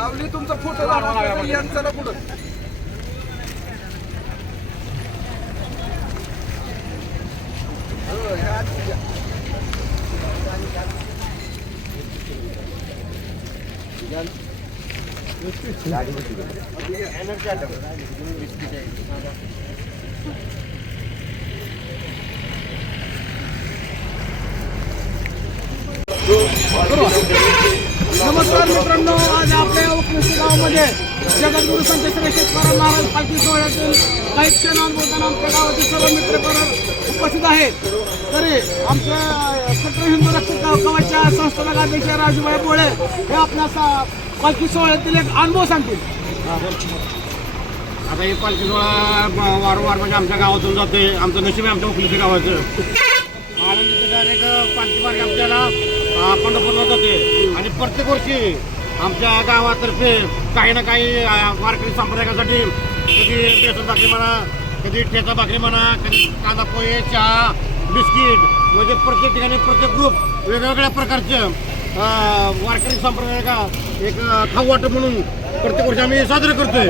माऊली तुमचा फोटो लागला यांचा पुढं नमस्कार मित्रांनो, आज आपल्या उपनगरी गावामध्ये जगद्गुरू संत श्री शेतकरी महाराज पालखी सोहळ्यातील काही क्षण अनुभवताना आमच्या गावातील सर्व मित्रपरिवार उपस्थित आहेत. तरी आमच्या छत्र हिंदू रक्षक कवचच्या संस्थापक अध्यक्ष राजूभाई बोळे हे आपल्या पालखी सोहळ्यातील एक अनुभव सांगतील. आता ही पालखी सोहळा वारंवार म्हणजे आमच्या गावातून जाते. आमचं नशीब आहे आमच्या उपनगरी गावाचं. आनंदीचं डायरेक्ट पालखी मार्ग आपल्याला पंढरपूरला जाते आणि प्रत्येक वर्षी आमच्या गावातर्फे काही ना काही वारकरी संप्रदायासाठी कधी बेसन भाकरी म्हणा, कधी ठेचा भाकरी म्हणा, कधी कांदा पोहे, चहा, बिस्किट, म्हणजे प्रत्येक ठिकाणी प्रत्येक ग्रुप वेगवेगळ्या प्रकारचे वारकरी संप्रदाय का एक खाऊ वाटप म्हणून प्रत्येक वर्षी आम्ही साजरे करतोय.